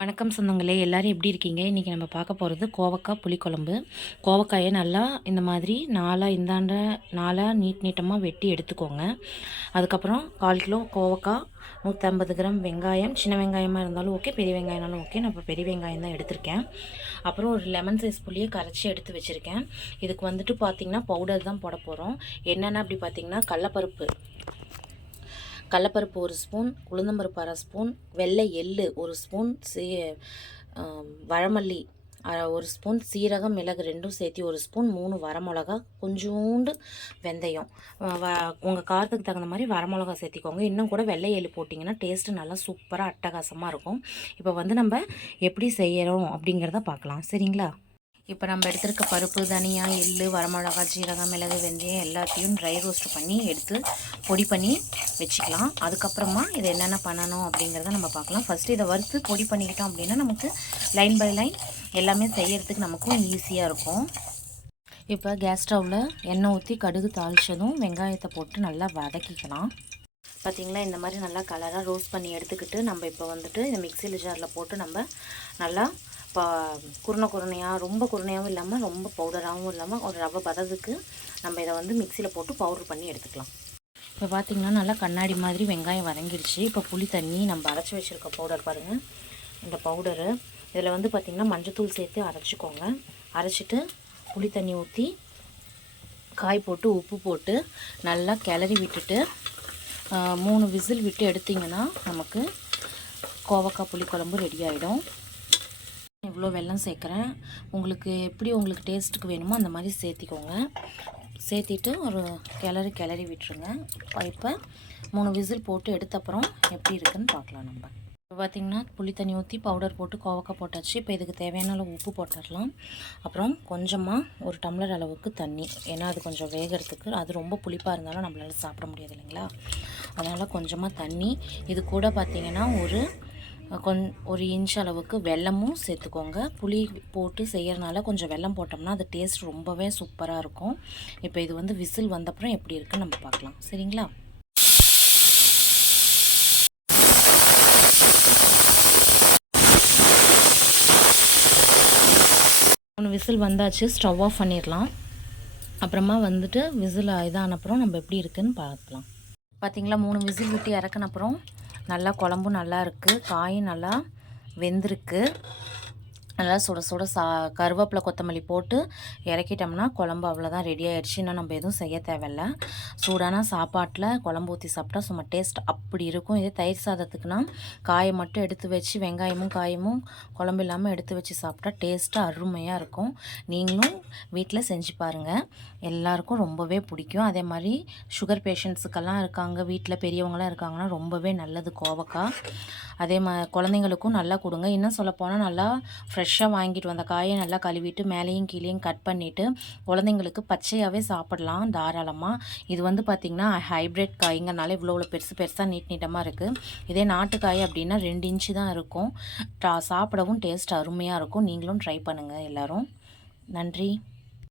வணக்கம் சொந்தங்களே எல்லோரும் எப்படி இருக்கீங்க? இன்றைக்கி நம்ம பார்க்க போகிறது கோவக்காய் புளிக்குழம்பு. கோவக்காயை நல்லா இந்த மாதிரி நாலாக இந்தாண்ட நாலாக நீட் நீட்டமாக வெட்டி எடுத்துக்கோங்க. அதுக்கப்புறம் கால் கிலோ கோவக்காய் நூற்றம்பது கிராம் வெங்காயம். சின்ன வெங்காயமாக இருந்தாலும் ஓகே பெரிய வெங்காயம்னாலும் ஓகே. நான் இப்போ பெரிய வெங்காயம் தான் எடுத்திருக்கேன். அப்புறம் ஒரு லெமன் சைஸ் புளியை கரைச்சி எடுத்து வச்சுருக்கேன். இதுக்கு வந்துட்டு பார்த்திங்கன்னா பவுடர் தான் போட போகிறோம் என்னென்ன அப்படி பார்த்திங்கன்னா கடலப்பருப்பு. கடலப்பருப்பு ஒரு ஸ்பூன் உளுந்தம்பருப்பு அரை ஸ்பூன் வெள்ளை எள்ளு ஒரு ஸ்பூன் சீ வழமல்லி ஒரு ஸ்பூன் சீரகம் மிளகு ரெண்டும் சேர்த்து ஒரு ஸ்பூன் மூணு வரமிளகா கொஞ்சோண்டு வெந்தயம். வ உங்கள் காரத்துக்கு தகுந்த மாதிரி வரமிளகா சேர்த்திக்கோங்க. இன்னும் கூட வெள்ளை எள்ளு போட்டிங்கன்னா டேஸ்ட்டு நல்லா சூப்பராக அட்டகாசமாக இருக்கும். இப்போ வந்து நம்ம எப்படி செய்கிறோம் அப்படிங்கிறத பார்க்கலாம். சரிங்களா? இப்போ நம்ம எடுத்திருக்க பருப்பு தனியாக எள் வரமிளகா ஜீரகம் மிளகு வெந்தயம் எல்லாத்தையும் ட்ரை ரோஸ்ட் பண்ணி எடுத்து பொடி பண்ணி வச்சுக்கலாம். அதுக்கப்புறமா இதை என்னென்ன பண்ணணும் அப்படிங்கிறத நம்ம பார்க்கலாம். ஃபஸ்ட்டு இதை வறுத்து பொடி பண்ணிக்கிட்டோம் அப்படின்னா நமக்கு லைன் பை லைன் எல்லாமே செய்கிறதுக்கு நமக்கும் ஈஸியாக இருக்கும். இப்போ கேஸ் ஸ்டவ்வில் எண்ணெய் ஊற்றி கடுகு தாளித்ததும் வெங்காயத்தை போட்டு நல்லா வதக்கிக்கலாம். பார்த்திங்களா இந்த மாதிரி நல்லா கலராக ரோஸ்ட் பண்ணி எடுத்துக்கிட்டு நம்ம இப்போ வந்துட்டு இந்த மிக்சியில் ஜாரில் போட்டு நம்ம நல்லா இப்போ குருணை குருணையாக ரொம்ப குருணையாகவும் இல்லாமல் ரொம்ப பவுடராகவும் இல்லாமல் ஒரு ரவை பதத்துக்கு நம்ம இதை வந்து மிக்சியில் போட்டு பவுடர் பண்ணி எடுத்துக்கலாம். இப்போ பார்த்திங்கன்னா நல்லா கண்ணாடி மாதிரி வெங்காயம் வதங்கிடுச்சு. இப்போ புளி தண்ணி நம்ம அரைச்சி வச்சுருக்க பவுடர் பாருங்கள் இந்த பவுடரு இதில் வந்து பார்த்திங்கன்னா மஞ்சத்தூள் சேர்த்து அரைச்சிக்கோங்க. அரைச்சிட்டு புளி தண்ணி ஊற்றி காய் போட்டு உப்பு போட்டு நல்லா கிளறி விட்டுட்டு மூணு விசில் விட்டு எடுத்திங்கன்னா நமக்கு கோவக்காய் புளிக்குழம்பு ரெடி ஆகிடும் இவ்வளோ வெள்ளம் சேர்க்குறேன். உங்களுக்கு எப்படி உங்களுக்கு டேஸ்ட்டுக்கு வேணுமோ அந்த மாதிரி சேர்த்திக்கோங்க. சேர்த்திட்டு ஒரு கிளறி கிளறி விட்டுருங்க. இப்போ மூணு விசில் போட்டு எடுத்த அப்புறம் எப்படி இருக்குதுன்னு பார்க்கலாம் நம்ம. இப்போ பார்த்திங்கன்னா புளி தண்ணி ஊற்றி பவுடர் போட்டு கோவக்காய் போட்டாச்சு. இப்போ இதுக்கு தேவையான அளவு உப்பு போட்டுடலாம். அப்புறம் கொஞ்சமாக ஒரு டம்ளர் அளவுக்கு தண்ணி. ஏன்னா அது கொஞ்சம் வேகிறதுக்கு அது ரொம்ப புளிப்பாக இருந்தாலும் நம்மளால் சாப்பிட முடியாது இல்லைங்களா? அதனால் கொஞ்சமாக தண்ணி. இது கூட பார்த்திங்கன்னா ஒரு கொஞ் ஒரு இன்ச் அளவுக்கு வெல்லமும் சேர்த்துக்கோங்க. புளி போட்டு செய்கிறனால கொஞ்சம் வெல்லம் போட்டோம்னா அது டேஸ்ட் ரொம்பவே சூப்பராக இருக்கும். இப்போ இது வந்து விசில் வந்தப்புறம் எப்படி இருக்குன்னு நம்ம பார்க்கலாம் சரிங்களா? மூணு விசில் வந்தாச்சு. ஸ்டவ் ஆஃப் பண்ணிடலாம். அப்புறமா வந்துட்டு விசில் இதானப்புறம் நம்ம எப்படி இருக்குன்னு பார்க்கலாம் பார்த்தீங்களா மூணு விசில் விட்டு இறக்குன அப்புறம் நல்லா குழம்பும் நல்லா இருக்குது காயும் நல்லா வெந்திருக்கு. நல்லா சுட சுட சா கருவேப்பிலை கொத்தமல்லி போட்டு இறக்கிட்டோம்னா குழம்பு அவ்வளோதான் ரெடி ஆகிடுச்சு இன்னும் நம்ம எதுவும் செய்ய தேவையில்ல. சூடான சாப்பாட்டில் குழம்பு ஊற்றி சாப்பிட்டா சும்மா டேஸ்ட் அப்படி இருக்கும். இதே தயிர் சாதத்துக்குனா காயை மட்டும் எடுத்து வச்சு வெங்காயமும் காயமும் குழம்பு இல்லாமல் எடுத்து வச்சு சாப்பிட்டா டேஸ்ட்டு அருமையாக இருக்கும். நீங்களும் வீட்டில் செஞ்சு பாருங்கள் எல்லாருக்கும் ரொம்பவே பிடிக்கும். அதே மாதிரி சுகர் பேஷண்ட்ஸுக்கெல்லாம் இருக்காங்க வீட்டில் பெரியவங்களாம் இருக்காங்கன்னா ரொம்பவே நல்லது கோவக்காய் அதே மா குழந்தைங்களுக்கும் நல்லா கொடுங்க. இன்னும் சொல்லப்போனால் நல்லா ஃப்ரெஷ்ஷாக வாங்கிட்டு வந்த காயை நல்லா கழுவிட்டு மேலேயும் கீழேயும் கட் பண்ணிவிட்டு குழந்தைங்களுக்கு பச்சையாகவே சாப்பிடலாம் தாராளமாக இது வந்து பார்த்திங்கன்னா ஹைப்ரிட் காய்ங்கனால இவ்வளோ இவ்வளோ பெருசு பெருசாக நீட் நீட்டமாக இருக்குது இதே நாட்டுக்காய் அப்படின்னா ரெண்டு இன்ச்சு தான் இருக்கும். சாப்பிடவும் டேஸ்ட் அருமையாக இருக்கும். நீங்களும் ட்ரை பண்ணுங்கள் எல்லோரும். நன்றி.